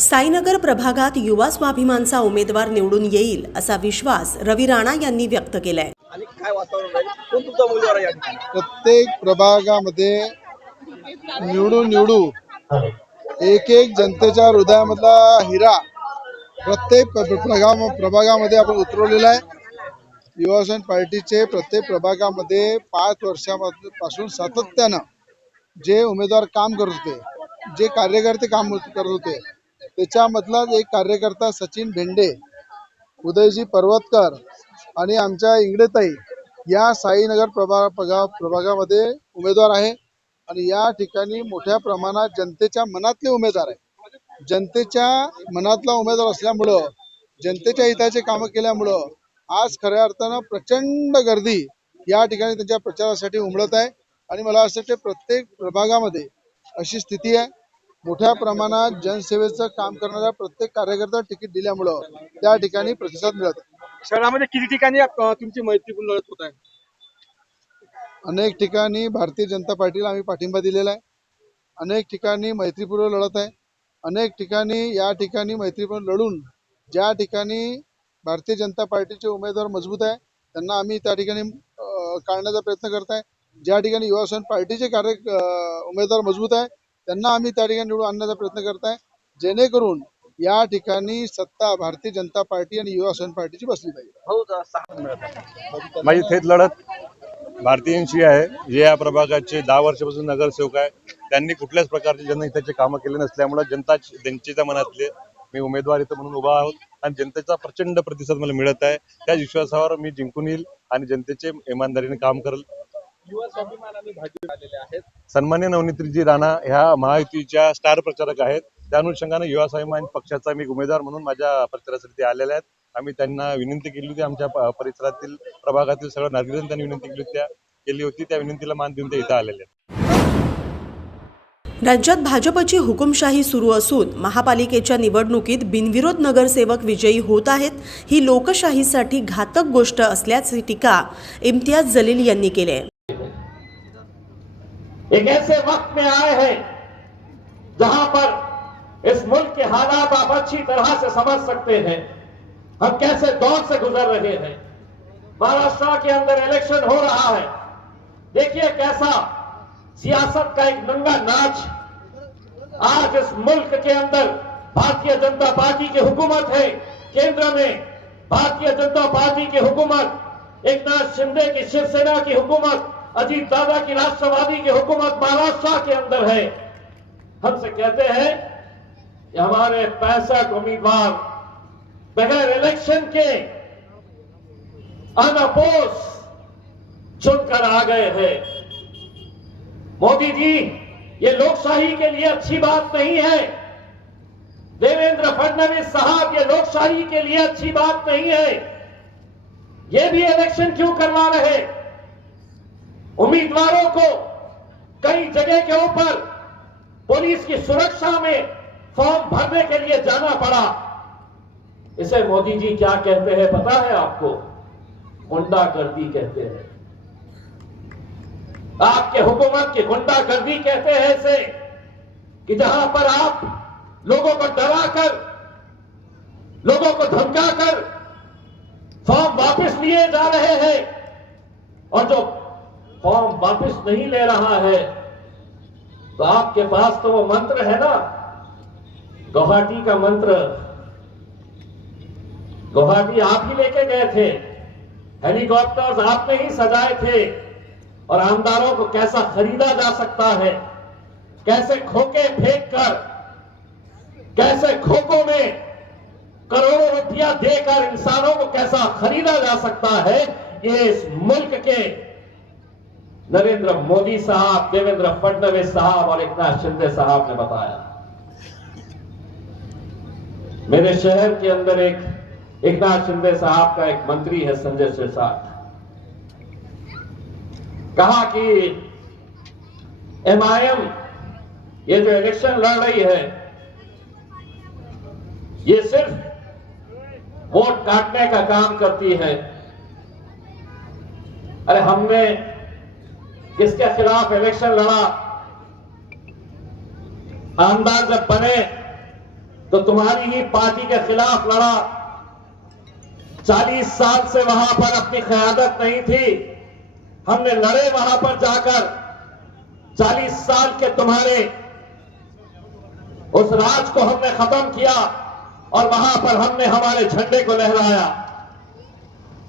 साईनगर प्रभागात युवा स्वाभिमानचा उमेदवार निवडून येईल असा विश्वास रवी राणा यांनी व्यक्त केलाय. आणि काय वातावरण राहील? कोण तुमचा उमेदवार आहे या ठिकाणी? प्रत्येक प्रभागामध्ये निवडून निवडू एक एक जनतेच्या हृदयामधला हिरा प्रत्येक प्र- प्रभागा प्रभागामध्ये आपण उतरवलेला आहे. युवासेन पार्टीचे प्रत्येक प्रभागामध्ये पाच वर्षापासून सातत्यानं जे उमेदवार काम करत होते जे कार्यकर्ते काम करत होते त्याच्यामधलाच एक कार्यकर्ता सचिन भेंडे उदयजी पर्वतकर आणि आमच्या इंगडेताई या साईनगर प्रभा प्रभा प्रभागामध्ये उमेदवार आहे. आणि या ठिकाणी मोठ्या प्रमाणात जनतेच्या मनातले उमेदवार आहे जनतेच्या मनातला उमेदवार असल्यामुळं जनतेच्या हिताचे कामं केल्यामुळं आज खऱ्या अर्थानं प्रचंड गर्दी या ठिकाणी त्यांच्या प्रचारासाठी उमडत आहे. आणि मला असं वाटतं प्रत्येक प्रभागामध्ये अशी स्थिती आहे. मोठ्या प्रमाणात जनसेवेचं काम करणाऱ्या प्रत्येक कार्यकर्ता तिकीट दिल्यामुळं त्या ठिकाणी प्रतिसाद मिळत. शहरामध्ये किती ठिकाणी तुमची मैत्रीपूर्ण लढत होत आहे? अनेक ठिकाणी भारतीय जनता पार्टीला आम्ही पाठिंबा दिलेला आहे. अनेक ठिकाणी मैत्रीपूर्व लढत आहे. अनेक ठिकाणी या ठिकाणी मैत्रीपूर्ण लढून ज्या ठिकाणी भारतीय जनता पार्टीचे उमेदवार मजबूत आहे त्यांना आम्ही त्या ठिकाणी काढण्याचा प्रयत्न करत आहे. ज्या ठिकाणी युवासेन पार्टीचे कार्य उमेदवार मजबूत आहे त्यांना आम्ही त्या ठिकाणी निवडून आणण्याचा प्रयत्न करत आहे जेणेकरून या ठिकाणी सत्ता भारतीय जनता पार्टी आणि युवासेन पार्टीची बसली पाहिजे. आहे माझी थेट लढत भारतीयांशी आहे. जे या प्रभागाचे दहा वर्षापासून नगरसेवक आहे त्यांनी कुठल्याच प्रकारचे जनहिताचे कामं केले नसल्यामुळे जनता जनतेच्या मनातले मी उमेदवार इथं म्हणून उभा आहोत आणि जनतेचा प्रचंड प्रतिसाद मला मिळत आहे. त्या विश्वासावर मी जिंकून येईल आणि जनतेचे इमानदारीने काम करेल. सन्मान्य नवनीतजी राणा ह्या महायुतीच्या स्टार प्रचारक आहेत. त्या अनुषंगाने युवा स्वाभिमान पक्षाचा मी उमेदवार म्हणून माझ्या प्रचारासाठी ते आलेले आहेत. आम्ही त्यांना विनंती केली होती. आमच्या परिसरातील प्रभागातील सगळ्या नागरिकांनी त्यांनी विनंती केली होती. त्या केली होती. त्या विनंतीला मान देऊन ते इथं आलेले आहेत. राज्यात भाजपची हुकुमशाही सुरू असून महापालिकेच्या निवडणुकीत बिनविरोध नगरसेवक विजयी होत आहेत ही लोकशाहीसाठी घातक गोष्ट असल्याची टीका इम्तियाज जलील यांनी केली आहे. एक ऐसे वक्त में आए हैं जहाँ पर इस मुल्क के हालात आप अच्छी तरह से समझ सकते हैं। हम कैसे दौर से गुजर रहे हैं। महाराष्ट्र के अंदर इलेक्शन हो रहा है। देखिए कैसा सियासत का एक नंगा नाच आज इस मुल्क के अंदर भारतीय जनता पार्टी की हुकूमत है। केंद्र में भारतीय जनता पार्टी की हुकूमत, एक नाथ शिंदे की शिवसेना की हुकूमत अजीत दादा की राष्ट्रवादी की हुकूमत महाराष्ट्र के अंदर है। हमसे कहते हैं कि हमारे पैंसठ उम्मीदवार बगैर इलेक्शन के अनअपोज चुनकर आ गए हैं। मोदी जी, ये लोकशाही के लिए अच्छी बात नहीं है। देवेंद्र फडणवीस साहब, ये लोकशाही के लिए अच्छी बात नहीं है। ये भी इलेक्शन क्यों करवा रहे उम्मीदवारों को कई जगह के ऊपर पुलिस की सुरक्षा में फॉर्म भरने के लिए जाना पड़ा। इसे मोदी जी क्या कहते हैं पता है आपको? गुंडागर्दी कहते हैं। आपके हुकूमत की गुंडागर्दी कहते हैं इसे कि जहाँ पर आप लोगों को डराकर, लोगों को धमकाकर फॉर्म वापस लिए जा रहे हैं और जो फॉर्म वापस नहीं ले रहा है। तो आपके पास तो वो मंत्र है ना? गुवाहाटी का मंत्र। गुवाहाटी आप ही लेके गए थे। हेलीकॉप्टर्स आपने ही सजाए थे। और आमदारों को कैसा खरीदा जा सकता है? कैसे खोके फेंक कर? कैसे खोखों में करोड़ों रुपया देकर इंसानों को कैसा खरीदा जा सकता है? ये इस मुल्क के नरेंद्र मोदी साहब, देवेंद्र फडणवीस साहब और एक नाथ शिंदे साहब ने बताया। मेरे शहर के अंदर एक एक नाथ शिंदे साहब का एक मंत्री है संजय सिरसाट। कहा कि एमआईएम ये जो इलेक्शन लड़ रही है, ये सिर्फ़ वोट काटने का काम करती है। अरे हमने किसके खिलाफ इलेक्शन लड़ा? आमदार जब बने तो तुम्हारी ही पार्टी के खिलाफ लड़ा। चालीस साल से वहाँ पर अपनी क्यादत नहीं थी। हमने लड़े वहाँ पर जाकर। चालीस साल के तुम्हारे, उस राज को हमने खत्म किया और वहाँ पर हमने हमारे झंडे को लहराया।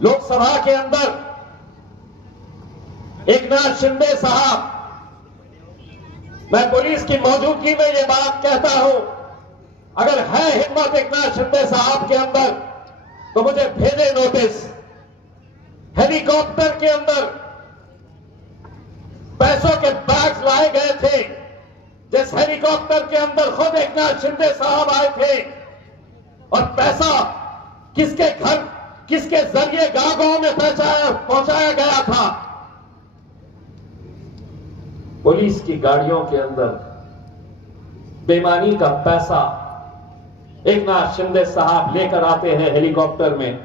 लोकसभा के अंदर एक नाथ शिंदे साहब, मैं पुलिस की मौजूदगी में ये बात कहता हूँ। अगर है हिम्मत एक नाथ शिंदे साहब के अंदर तो मुझे भेजे नोटिस हेलीकॉप्टर के अंदर पैसों के बैग्स लाए गए थे, जिस हेलीकॉप्टर के अंदर खुद एक नाथ शिंदे साहब आए थे। और पैसा किसके घर, किसके ज़रिए गाँव गाँव में पहुँचाया गया था? पुलिस की गाड़ियों के अंदर बेमानी का पैसा एक नाथ शिंदे साहब लेकर आते हैं हेलीकॉप्टर में।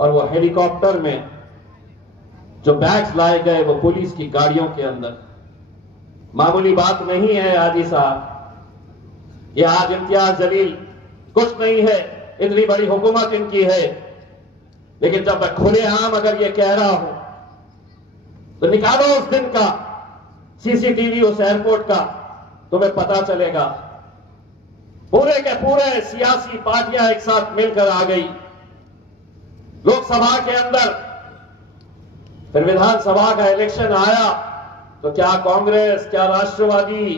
और वो हेलीकॉप्टर में जो बैग्स लाए गए वो पुलिस की गाड़ियों के अंदर। मामूली बात नहीं है आदि साहब। ये आज इम्तियाज़ जलील कुछ नहीं है, इतनी बड़ी हुकूमत इनकी है। लेकिन जब मैं खुलेआम अगर ये कह रहा हूँ तो निकालो उस दिन का सीसीटीवी उस एयरपोर्ट का, तुम्हें पता चलेगा। पूरे के पूरे सियासी पार्टियाँ एक साथ मिलकर आ गई। लोकसभा के अंदर फिर विधानसभा का इलेक्शन आया तो क्या कांग्रेस, क्या राष्ट्रवादी,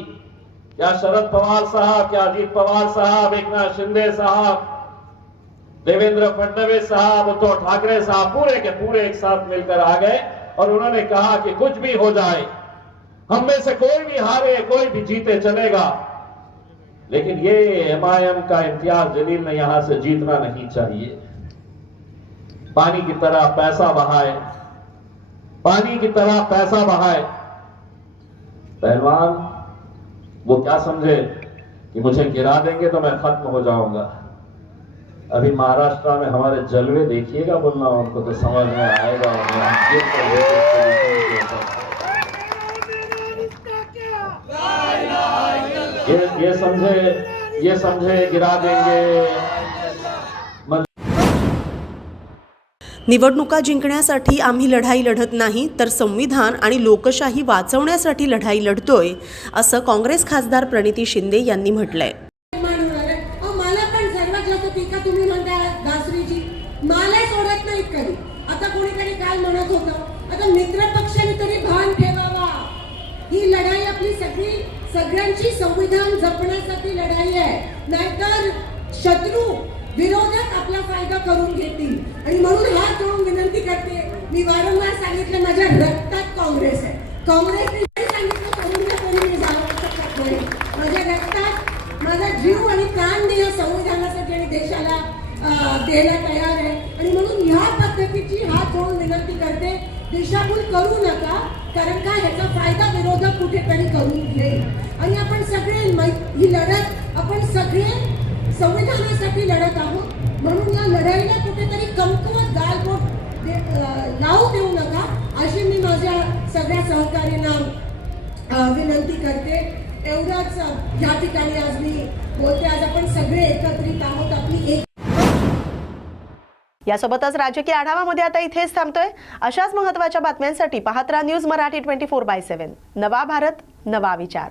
क्या शरद पवार साहब, क्या अजीत पवार साहब, एक नाथ शिंदे साहब, देवेंद्र फडणवीस साहब, उद्धव ठाकरे साहब, पूरे के पूरे एक साथ मिलकर आ गए और उन्होंने कहा कि कुछ भी हो जाए हम में से कोई भी हारे, कोई भी जीते चलेगा। लेकिन ये एमआईएम का इम्तियाज़ जलील ने यहाँ से जीतना नहीं चाहिए। पानी की तरह पैसा बहाए। पानी की तरह पैसा बहाए। पहलवान, वो क्या समझे कि मुझे गिरा देंगे तो मैं खत्म हो जाऊँगा? अभी महाराष्ट्र में हमारे जलवे देखिएगा, बोलना उनको तो समझ में आएगा। ये ये समझे ये समझे गिरा देंगे। निवडणुका जिंकण्यासाठी आम्ही लढाई लढत नाही तर संविधान आणि लोकशाही वाचवण्यासाठी लढाई लढतोय असं काँग्रेस खासदार प्रणिती शिंदे यांनी म्हटलंय. सगळ्यांची संविधान जपण्यासाठी लढाई आहे. नाहीतर शत्रू विरोधक आपला फायदा करून घेतील. आणि म्हणून हात जोडून विनंती करते मी वारंवार सांगितलं माझ्या रक्तात काँग्रेस आहे. काँग्रेसने सांगितलं करून मी नाही माझ्या रक्तात माझा जीव आणि प्राण देय संविधानासाठी आणि देशाला द्यायला तयार आहे. आणि म्हणून ह्या पद्धतीची हात जोडून विनंती करते दिशाभूल करू नका कारण का ह्याचा फायदा विरोधक कुठेतरी करून घेईल. आणि आपण सगळे ही लढत आपण सगळे संविधानासाठी लढत आहोत. म्हणून या लढाईला कुठेतरी कमकुवत गालबोट दे- अं, लावू देऊ नका अशी मी माझ्या सगळ्या सहकार्यांना विनंती करते. एवढाच या ठिकाणी आज मी बोलते. आज आपण सगळे एकत्रित आहोत आपली एक यासोबतच राजकीय आढावामध्ये आता इथेच थांबतोय. अशाच महत्त्वाच्या बातम्यांसाठी पाहत्रा news Marathi twenty four by seven. नवा भारत नवा विचार.